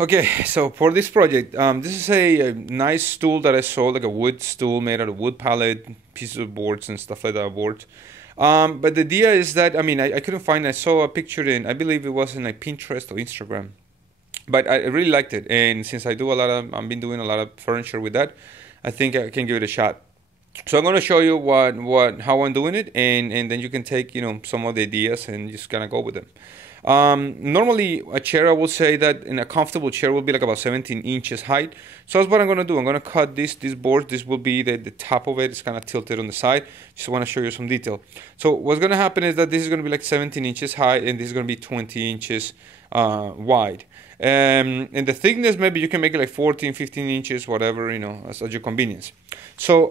Okay, so for this project, this is a nice stool that I saw, like a wood stool made out of wood pallet, pieces of boards and stuff like that, boards. But the idea is that, I mean, I couldn't find, I saw a picture in, I believe it was in like Pinterest or Instagram. But I really liked it, and since I've been doing a lot of furniture with that, I think I can give it a shot. So I'm going to show you how I'm doing it, and then you can take some of the ideas and just kind of go with them. Normally a chair, I will say that in a comfortable chair will be like about 17 inches height. So that's what I'm going to do. I'm going to cut this board. This will be the top of it. It's kind of tilted on the side. Just want to show you some detail. So what's going to happen is that this is going to be like 17 inches high, and this is going to be 20 inches wide. And the thickness, maybe you can make it like 14, 15 inches, whatever, as your convenience. So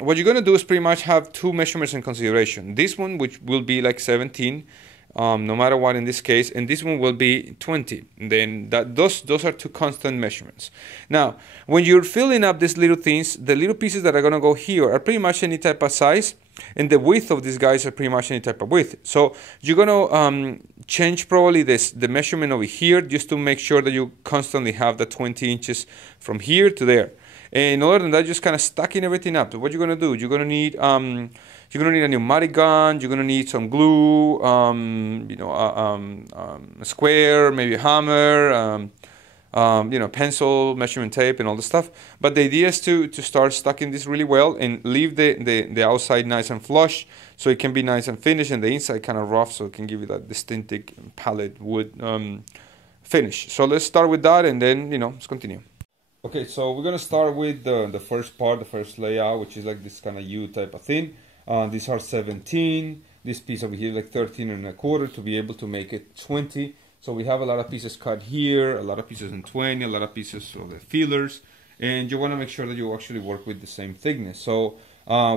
what you're going to do is pretty much have two measurements in consideration. This one, which will be like 17, no matter what in this case, and this one will be 20. Then those are two constant measurements. Now, when you're filling up these little things, the little pieces that are going to go here are pretty much any type of size, and the width of these guys are pretty much any type of width. So you're going to change probably the measurement over here just to make sure that you constantly have the 20 inches from here to there. And other than that, just kind of stacking everything up. So what you're going to do, you're going to need a pneumatic gun, you're going to need some glue, a square, maybe a hammer, pencil, measurement tape, and all the stuff. But the idea is to start stacking this really well and leave the outside nice and flush, so it can be nice and finished, and the inside kind of rough, so it can give you that distinctive palette wood finish. So let's start with that, and then let's continue. Okay, so we're gonna start with the first part, the first layout, which is like this kind of U type of thing. These are 17. This piece over here like 13 and a quarter to be able to make it 20. So we have a lot of pieces cut here, a lot of pieces in 20, a lot of pieces of the feelers, and you want to make sure that you actually work with the same thickness. So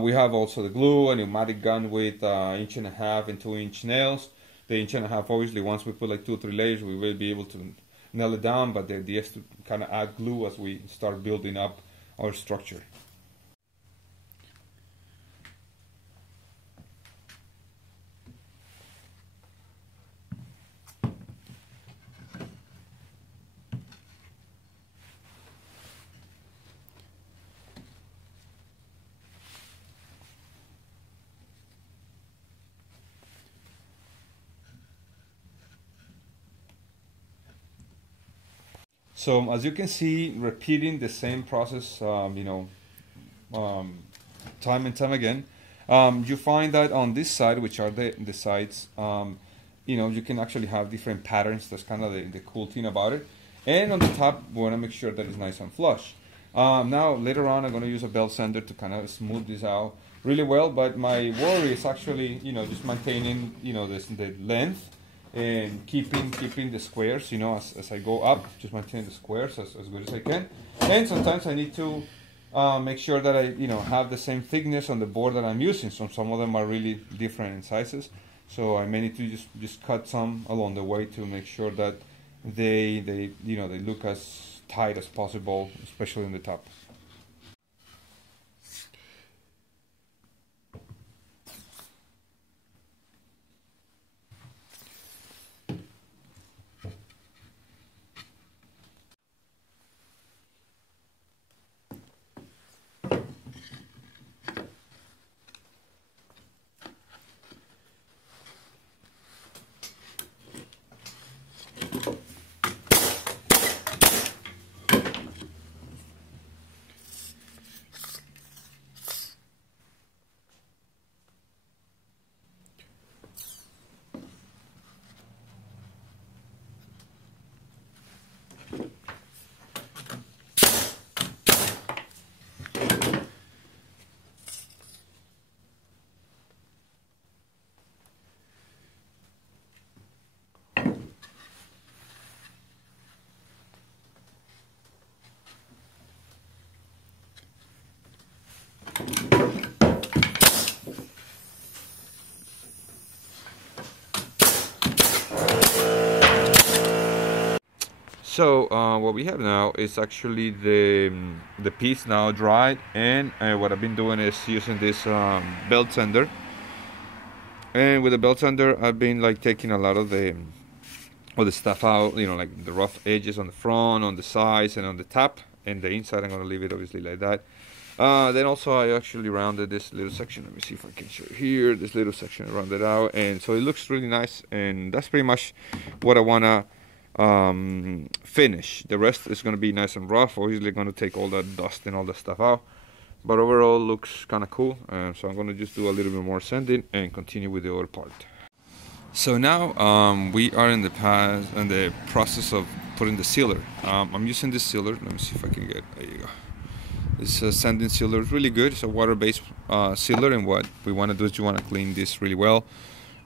we have also the glue, a pneumatic gun with 1.5 inch and 2-inch nails. The 1.5 inch, obviously, once we put like 2 or 3 layers, we will be able to nail it down, but the idea is to kind of add glue as we start building up our structure. So as you can see, repeating the same process, time and time again, you find that on this side, which are the sides, you can actually have different patterns. That's kind of the cool thing about it. And on the top, we want to make sure that it's nice and flush. Now, later on, I'm going to use a belt sander to kind of smooth this out really well. But my worry is actually, just maintaining, the length, and keeping the squares, as I go up, just maintain the squares as good as I can. And sometimes I need to make sure that I have the same thickness on the board that I'm using. So some of them are really different in sizes, so I may need to just cut some along the way to make sure that they look as tight as possible, especially on the top. So what we have now is actually the piece now dried, and what I've been doing is using this belt sander. And with the belt sander, I've been like taking a lot of the all the stuff out, you know, like the rough edges on the front, on the sides, and on the top. And the inside, I'm gonna leave it obviously like that. Then also I actually rounded this little section. Let me see if I can show you here. This little section I rounded out, and so it looks really nice. And that's pretty much what I wanna finish. The rest is gonna be nice and rough. Obviously, gonna take all that dust and all that stuff out. But overall, looks kind of cool. So I'm gonna just do a little bit more sanding and continue with the other part. So now we are in the process of putting the sealer. I'm using this sealer. Let me see if I can get. There you go. This sanding sealer is really good. It's a water-based sealer, and what we want to do is you want to clean this really well,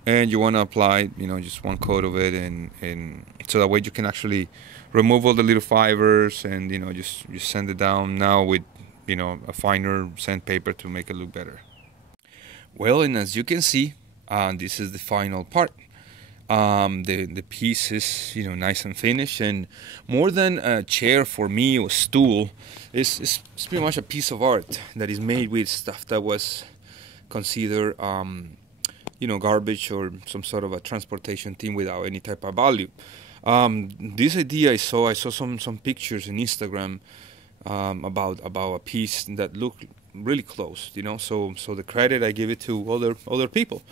and you want to apply, you know, just one coat of it, and so that way you can actually remove all the little fibers, and you know, just sand it down now with, you know, a finer sandpaper to make it look better. Well, and as you can see, this is the final part. The piece is, you know, nice and finished, and more than a chair for me or stool, it's pretty much a piece of art that is made with stuff that was considered, you know, garbage or some sort of a transportation thing without any type of value. This idea I saw some pictures on Instagram about a piece that looked really close, you know. So the credit I give it to other people.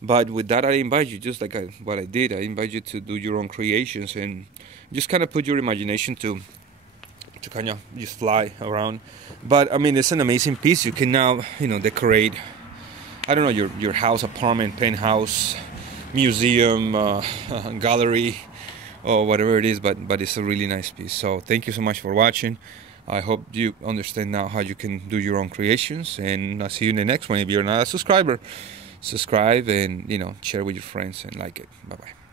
But with that, I invite you, just like what I did, I invite you to do your own creations and just kind of put your imagination to kind of just fly around. But I mean, it's an amazing piece. You can now, you know, decorate, I don't know, your house, apartment, penthouse, museum, gallery, or whatever it is. But it's a really nice piece. So thank you so much for watching. I hope you understand now how you can do your own creations, and I'll see you in the next one. If you're not a subscriber, subscribe and, you know, share with your friends and like it. Bye bye.